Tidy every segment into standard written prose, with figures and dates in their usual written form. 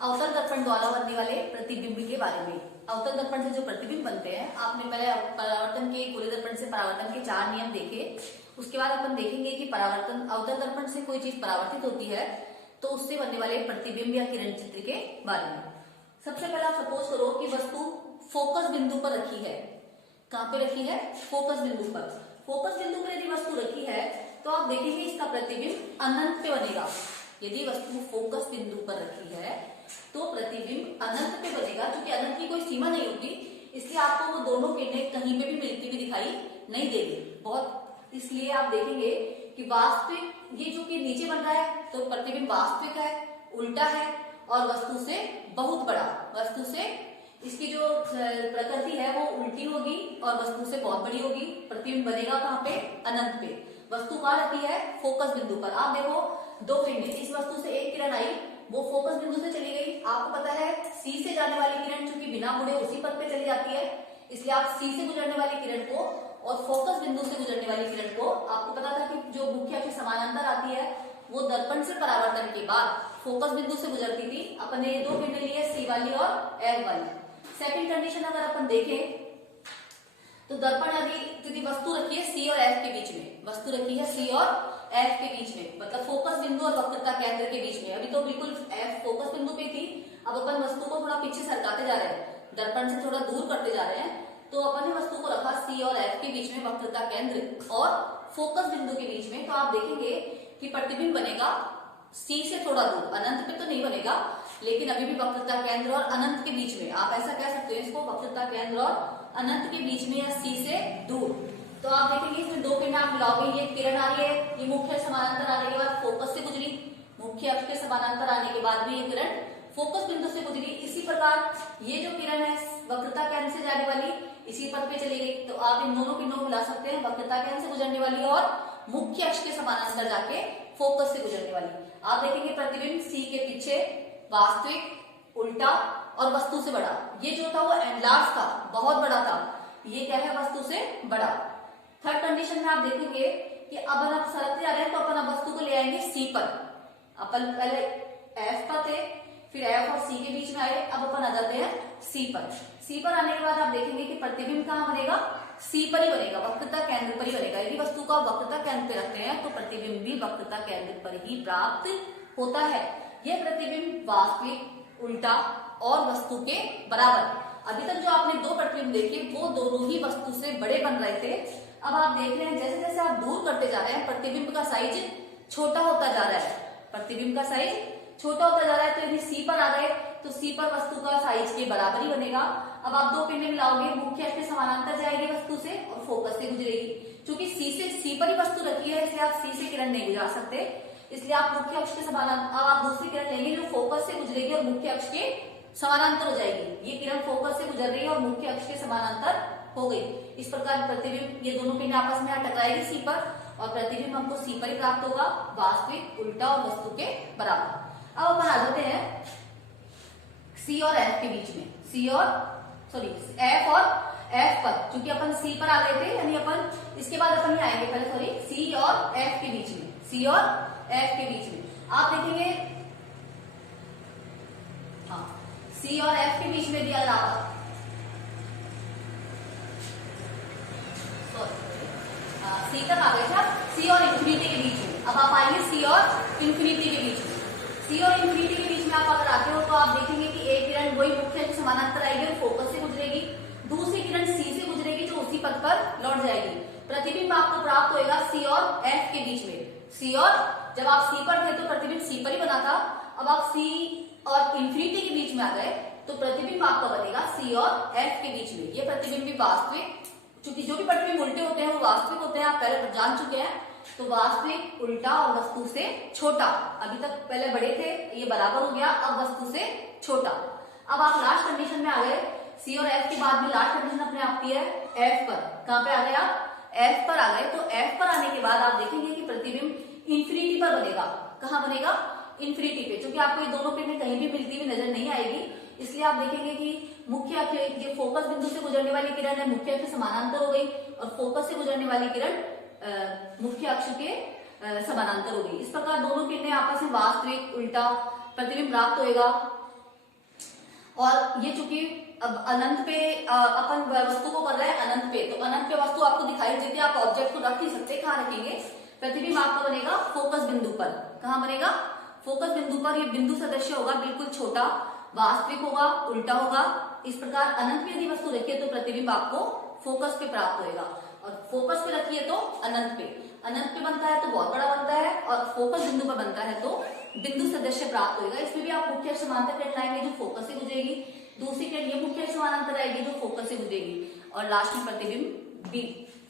अवतल दर्पण द्वारा बनने वाले प्रतिबिंब के बारे में। अवतल दर्पण से जो प्रतिबिंब बनते हैं, आपने पहले परावर्तन के, गोले दर्पण से परावर्तन के 4 नियम देखे। उसके बाद अपन देखेंगे कि परावर्तन, अवतल दर्पण से कोई चीज परावर्तित होती है तो उससे बनने वाले प्रतिबिंब या किरण चित्र के बारे में। सबसे पहला सपोज करो कि वस्तु फोकस बिंदु पर रखी है। कहां पे रखी है? फोकस बिंदु पर। फोकस बिंदु पर यदि वस्तु रखी है तो आप देखेंगे इसका प्रतिबिंब अनंत पे बनेगा। यदि वस्तु फोकस बिंदु पर रखी है तो प्रतिबिंब अनंत पे बनेगा। क्योंकि अनंत की कोई सीमा नहीं होती, इसलिए आपको वो दोनों किरणें कहीं पे भी मिलती हुई दिखाई नहीं देगी। बहुत इसलिए आप देखेंगे कि वास्तविक, ये जो कि नीचे बन रहा है तो प्रतिबिंब वास्तविक है, उल्टा है और वस्तु से बहुत बड़ा। वस्तु से इसकी जो प्रकृति है वो उल्टी होगी और वस्तु से बहुत बड़ी होगी। प्रतिबिंब बनेगा कहाँ पे? अनंत पे। वस्तु कहाँ रखी है? फोकस बिंदु पर। आप देखो दो किरणें, इस वस्तु से एक किरण आई, वो फोकस बिंदु से चली गई। आपको पता है सी से जाने वाली किरण चूंकि बिना मुड़े उसी पथ पे चली जाती है, इसलिए आप सी से गुजरने वाली किरण को और फोकस बिंदु से गुजरने वाली किरण को, आपको पता था कि जो मुख्य अक्ष समानांतर आती है वो दर्पण से परावर्तन के बाद फोकस बिंदु से गुजरती थी। अपन ने ये दो किरणें ली है, सी वाली और एफ वाली। सेकंड कंडीशन अगर अपन देखें तो दर्पण यदि वस्तु रखी है सी और एफ के बीच में, वस्तु रखी है सी और एफ के बीच में, मतलब फोकस बिंदु और वक्रता केंद्र के बीच में। अभी तो बिल्कुल एफ फोकस बिंदु पे थी, अब अपन वस्तु को थोड़ा पीछे सरकाते जा रहे हैं, दर्पण से थोड़ा दूर करते जा रहे हैं। तो अपन ने वस्तु को रखा सी और एफ के बीच में, वक्रता केंद्र और फोकस बिंदु के बीच में। तो आप देखेंगे कि प्रतिबिंब बनेगा सी से थोड़ा दूर, अनंत पे तो नहीं बनेगा, लेकिन अभी भी वक्रता केंद्र और अनंत के बीच में। आप ऐसा कह सकते हो इसको, वक्रता केंद्र और अनंत के बीच में या सी से दूर। तो आप देखेंगे इसमें दो किरणें आप मिलाओगे, ये किरण आ रही है, ये मुख्य समानांतर आने के बाद फोकस से गुजरी, मुख्य अक्ष के समानांतर आने के बाद भी ये किरण फोकस बिंदु से गुजरी। इसी प्रकार ये जो किरण है वक्रता केंद्र से जाने वाली, इसी पथ पे चली गई। तो आप इन दोनों किरणों को मिला सकते हैं, वक्रता केंद्र से गुजरने वाली और मुख्य अक्ष के समानांतर जाके फोकस से गुजरने वाली। आप देखेंगे प्रतिबिंब सी के पीछे, वास्तविक, उल्टा और वस्तु से बड़ा। ये जो था वो एनलार्ज था, बहुत बड़ा था, ये क्या है? वस्तु से बड़ा। थर्ड कंडीशन में आप देखेंगे कि अब आप सरकते जा रहे हैं तो अपन अब वस्तु को ले आएंगे सी पर। अपन पहले एफ पर थे, फिर एफ और सी के बीच में आए, अब अपन आ जाते हैं सी पर। सी पर आने के बाद आप देखेंगे कि प्रतिबिंब कहाँ बनेगा? सी पर ही बनेगा, वक्रता केंद्र पर ही बनेगा। यदि वस्तु को वक्रता केंद्र पे रखते हैं तो प्रतिबिंब भी वक्रता केंद्र पर ही प्राप्त होता है। यह प्रतिबिंब वास्तविक, उल्टा और वस्तु के बराबर। अभी तक जो आपने दो प्रतिबिंब देखे वो दोनों ही वस्तु से बड़े बन रहे थे। अब आप देख रहे हैं जैसे जैसे आप दूर करते जा रहे हैं प्रतिबिंब का साइज छोटा होता जा रहा है, प्रतिबिंब का साइज छोटा होता जा रहा है। तो यदि सी पर आ गए तो सी पर वस्तु का साइज के बराबर ही बनेगा। अब आप दो किरणें मिलाओगे, मुख्य अक्ष के समानांतर जाएगी वस्तु से और फोकस से गुजरेगी। क्योंकि सी पर ही वस्तु रखी है, इसलिए आप सी से किरण नहीं गुजार सकते, इसलिए आप मुख्य अक्ष के समानांतर, अब आप दूसरी किरण लेंगे जो फोकस से गुजरेगी और मुख्य अक्ष के समानांतर हो जाएगी। ये किरण फोकस से गुजर रही है और मुख्य अक्ष के समानांतर हो गई। इस प्रकार प्रतिबिंब, ये दोनों किरणें आपस में टकराएगी सी पर और प्रतिबिंब हमको सी पर ही प्राप्त होगा, वास्तविक, उल्टा और वस्तु के बराबर। अब अपन आ जाते हैं सी और एफ के बीच में, एफ और एफ पर। क्योंकि अपन सी पर आ गए थे, यानी अपन इसके बाद अपन ये आएंगे पहले, सी और एफ के बीच में, सी और एफ के बीच में आप देखेंगे, हाँ, सी और एफ के बीच में भी अगर आप सी तक आ गए थे, सी और इंफिनिटी के बीच में। अब आप आएंगे सी और इंफिनिटी के बीच में। सी और इंफिनिटी के बीच में आप अगर आते हो तो आप देखेंगे कि एक किरण वही मुख्य अक्ष समानांतर आएगी और फोकस से गुजरेगी, दूसरी किरण सी से गुजरेगी जो उसी पथ पर लौट जाएगी। प्रतिबिंब आपको प्राप्त होगा सी और एफ के बीच में। सी और, जब आप सी पर थे तो प्रतिबिंब सी पर ही बना था, अब आप सी और इंफिनिटी के बीच में आ गए तो प्रतिबिंब आपका बनेगा सी और एफ के बीच में। ये प्रतिबिंब भी वास्तविक, क्योंकि जो भी प्रतिबिंब उल्टे होते हैं वो वास्तविक होते हैं, आप पहले जान चुके हैं। तो वास्तविक, उल्टा और वस्तु से छोटा। अभी तक पहले बड़े थे, ये बराबर हो गया, अब वस्तु से छोटा। अब आप लास्ट कंडीशन में आ गए, सी और एफ के बाद में लास्ट कंडीशन अपने आप की है एफ पर। कहां पे आ गए आप? एफ पर आ गए। तो एफ पर आने के बाद आप देखेंगे कि प्रतिबिंब इंफिनिटी पर बनेगा। कहां बनेगा? इंफिनिटी पे। क्योंकि आपको ये दोनों किरणें कहीं भी मिलती हुई नजर नहीं आएगी, इसलिए आप देखेंगे कि मुख्य अक्ष, जो फोकस बिंदु से गुजरने वाली किरण है मुख्य अक्ष समानांतर हो गई और फोकस से गुजरने वाली किरण मुख्य अक्ष के समानांतर हो गई। इस प्रकार दोनों किरणें आपस में वास्तविक, उल्टा प्रतिबिंब प्राप्त होगा। और ये चूंकि अब अनंत पे अपन वस्तु को कर रहे हैं अनंत पे, तो अनंत पे वस्तु आपको दिखाई देती है, आप ऑब्जेक्ट को रख नहीं सकते, कहाँ रखेंगे? प्रतिबिंब आपका बनेगा फोकस बिंदु पर। कहाँ बनेगा? फोकस बिंदु पर। ये बिंदु सदस्य होगा बिल्कुल छोटा, वास्तविक होगा, उल्टा होगा। इस प्रकार अनंत में यदि वस्तु रखिए तो प्रतिबिंब आपको फोकस पे प्राप्त होगा, और फोकस पे रखिए तो अनंत पे। अनंत पे बनता है तो बहुत बड़ा बनता है, और फोकस बिंदु पर बनता है तो बिंदु सदस्य प्राप्त होगा। इसमें भी आप मुख्य समांतर किरण लाएंगे जो फोकस से गुजरेगी, दूसरी किरण ये मुख्य समानांतर आएगी जो फोकस से गुजरेगी, और लास्ट में प्रतिबिंब भी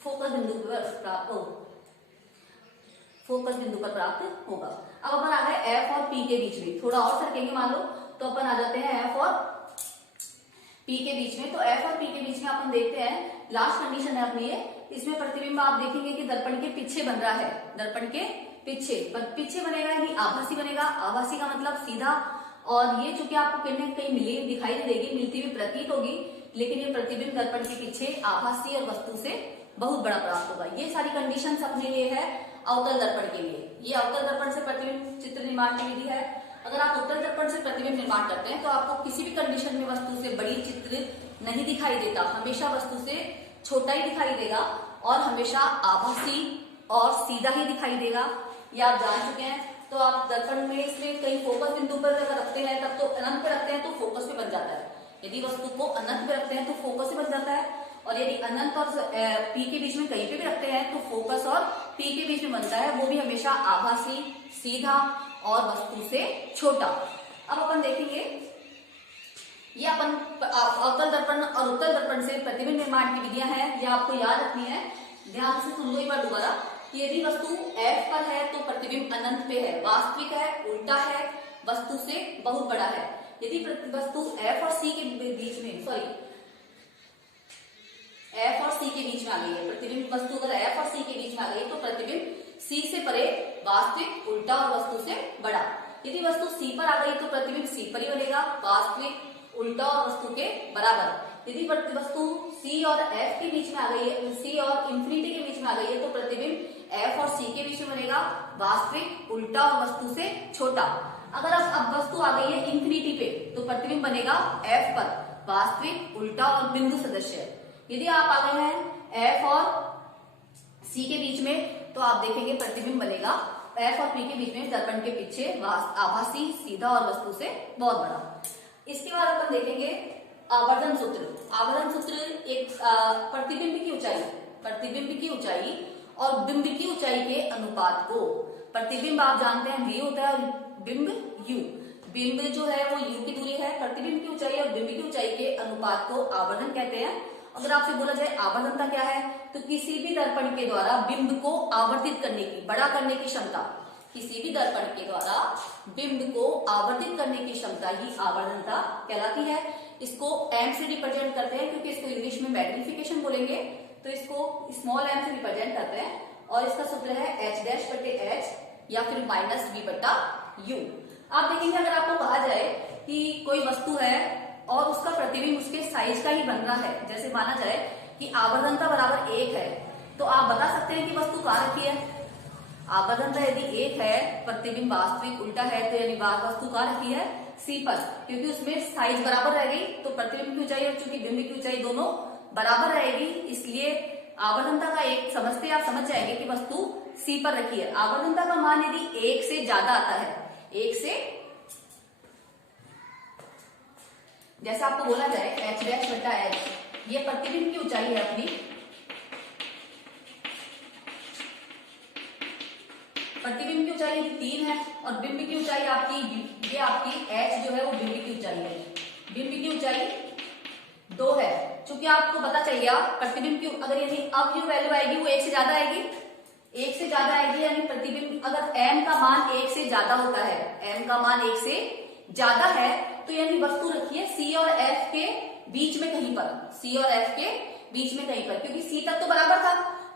फोकस बिंदु पर प्राप्त हो, फोकस बिंदु पर प्राप्त होगा। अब अपन आ गए एफ और पी के बीच में, थोड़ा और सरकेंगे मान लो तो अपन आ जाते हैं एफ और पी के बीच में। तो एफ और पी के बीच में अपन देखते हैं लास्ट कंडीशन है अपनी ये। इसमें प्रतिबिंब आप देखेंगे कि दर्पण के पीछे बन रहा है, दर्पण के पीछे बनेगा यानी आभासी बनेगा। आभासी का मतलब सीधा, और ये चूंकि आपको कहीं ना कहीं मिली दिखाई दे देगी, मिलती हुई प्रतीत होगी, लेकिन ये प्रतिबिंब दर्पण के पीछे आभासी और वस्तु से बहुत बड़ा प्राप्त होगा। ये सारी कंडीशंस अपने लिए है अवतल दर्पण के लिए। ये अवतल दर्पण से प्रतिबिंब चित्र निर्माण की विधि है। अगर आप उत्तल दर्पण से प्रतिबिंब निर्माण करते हैं तो आपको किसी भी कंडीशन में वस्तु से बड़ी चित्र नहीं दिखाई देता, हमेशा वस्तु से छोटा ही दिखाई देगा, और हमेशा आभासी और सीधा ही दिखाई देगा। ये आप जान चुके हैं। तो आप दर्पण में इसमें कहीं फोकस बिंदु पर अगर रखते हैं तब तो अनंत पे रखते हैं तो फोकस पे बन जाता है, यदि वस्तु को अनंत पे रखते हैं तो फोकस से बन जाता है, और यदि अनंत और पी के बीच में कहीं पे भी रखते हैं तो फोकस और पी के बीच में बनता है, वो भी हमेशा आभासी, सीधा और वस्तु से छोटा। अब अपन देखेंगे ये अपन अवतल दर्पण और उत्तल दर्पण से प्रतिबिंब निर्माण की विधियां हैं, ये आपको याद रखनी है। ध्यान से सुन लो एक बार दोबारा कि यदि वस्तु F पर है तो प्रतिबिंब अनंत पे है, वास्तविक है, उल्टा है, वस्तु से बहुत बड़ा है। यदि वस्तु F और C के बीच में, F और C के बीच में आ गई है, प्रतिबिंब वस्तु अगर F और C के बीच में आ गई तो प्रतिबिंब C से परे, वास्तविक, उल्टा और वस्तु से बड़ा। यदि वस्तु C पर आ गई तो प्रतिबिंब C पर ही बनेगा, वास्तविक, उल्टा और वस्तु के बराबर। यदि वस्तु C और F के बीच में आ गई है, C और इंफिनिटी के बीच में आ गई है तो प्रतिबिंब F और C के बीच में बनेगा, वास्तविक, उल्टा और वस्तु से छोटा। अगर अब वस्तु आ गई है इंफिनिटी पे तो प्रतिबिंब बनेगा F पर, वास्तविक, उल्टा और बिंदु सदस्य। यदि आप आ गए हैं F और C के बीच में तो आप देखेंगे प्रतिबिंब बनेगा F और P के बीच में दर्पण के पीछे, आभासी, सीधा और वस्तु से बहुत बड़ा। इसके बाद अपन देखेंगे आवर्धन सूत्र। आवर्धन सूत्र एक प्रतिबिंब की ऊंचाई और बिंब की ऊंचाई के अनुपात को, प्रतिबिंब आप जानते हैं v होता है और बिंब u, बिंब जो है वो u की दूरी है, प्रतिबिंब की ऊंचाई और बिंब की ऊंचाई के अनुपात को आवर्धन कहते हैं। अगर आपसे बोला जाए आवर्धनता क्या है तो किसी भी दर्पण के द्वारा बिंब को आवर्धित करने की, बड़ा करने की क्षमता, किसी भी दर्पण के द्वारा बिंब को आवर्धित करने की क्षमता ही आवर्धनता कहलाती है। इसको m से रिप्रेजेंट करते हैं क्योंकि इसको इंग्लिश में मैग्निफिकेशन बोलेंगे, तो इसको स्मॉल m से रिप्रेजेंट करते हैं, और इसका सूत्र है h डैश बटे h या फिर माइनस v बटा u। आप देखेंगे अगर आपको कहा जाए कि कोई वस्तु है और उसका प्रतिबिंब उसके साइज का ही बन रहा है, जैसे माना जाए कि आवर्धनता बराबर 1 है, तो आप बता सकते हैं कि वस्तु कहाँ रखी है। आवर्धनता यदि 1 है, प्रतिबिंब वास्तविक उल्टा है, तो यानी वस्तु कहाँ रखी है, C पर, क्योंकि उसमें साइज बराबर रह गई, तो प्रतिबिंब की ऊंचाई और चूंकि बिंब की ऊंचाई दोनों बराबर रहेगी, इसलिए आवर्धनता का एक समझते आप समझ जाएंगे कि वस्तु C पर रखी है। आवर्धनता का मान यदि 1 से ज्यादा आता है, 1 से, जैसा आपको बोला जाए h डैश बटा h, ये प्रतिबिंब की ऊंचाई है अपनी, प्रतिबिंब की ऊंचाई 3 है और बिंब की ऊंचाई आपकी, ये आपकी h जो है वो बिंब की ऊंचाई है, बिंब की ऊंचाई 2 है। चूंकि आपको पता चाहिए प्रतिबिंब की अगर यानी अब जो वैल्यू आएगी वो 1 से ज्यादा आएगी, 1 से ज्यादा आएगी, यानी प्रतिबिंब अगर m का मान 1 से ज्यादा होता है, m का मान 1 से ज्यादा है, तो यानी वस्तु रखी है C और F के बीच में कहीं पर, C और F के बीच में कहीं पर, क्योंकि C तक तो बराबर था,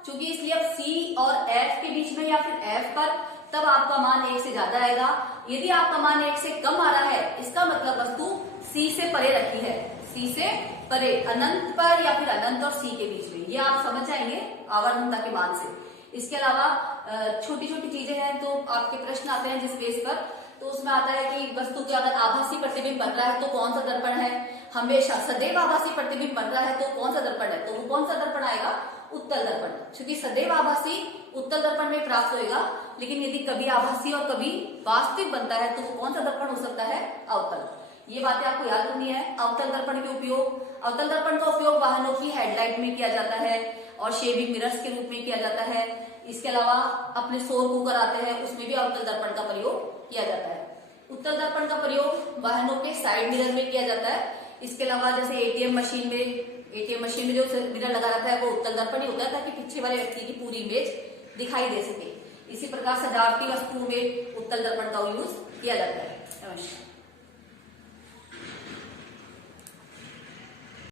चूंकि इसलिए अब C और F के बीच में या फिर F पर, तब आपका मान 1 से ज्यादा आएगा। यदि आपका मान 1 से कम आ रहा है, इसका मतलब वस्तु C से परे रखी है, C से परे, अनंत पर या फिर अनंत और C के बीच में, ये आप समझ जाएंगे आवर्धनता के मान से। इसके अलावा छोटी छोटी चीजें हैं तो आपके प्रश्न आते हैं जिस बेस पर, तो उसमें आता है कि वस्तु के अगर आभासी प्रतिबिंब बन रहा है तो कौन सा दर्पण है, हमेशा सदैव आभासी प्रतिबिंब बन रहा है तो कौन सा दर्पण है, तो वो कौन सा दर्पण आएगा, उत्तल दर्पण, क्योंकि सदैव आभासी उत्तल दर्पण में प्राप्त होएगा। लेकिन यदि कभी आभासी और कभी वास्तविक बनता है तो वो कौन सा दर्पण हो सकता है, अवतल। ये बातें आपको याद रखनी है। अवतल दर्पण के उपयोग, अवतल दर्पण का उपयोग वाहनों की हेडलाइट में किया जाता है और शेविंग मिरर्स के रूप में किया जाता है। इसके अलावा अपने सौर कुकर आते हैं, उसमें भी अवतल दर्पण का प्रयोग किया जाता है। उत्तल दर्पण का प्रयोग वाहनों के साइड मिरर में किया जाता है। इसके अलावा जैसे एटीएम मशीन में जो मिरर लगा रहता है वो उत्तल दर्पण ही होता है, ताकि पीछे वाले व्यक्ति की पूरी इमेज दिखाई दे सके। इसी प्रकार सजावटी वस्तुओं में उत्तल दर्पण का यूज किया जाता है। नमस्कार।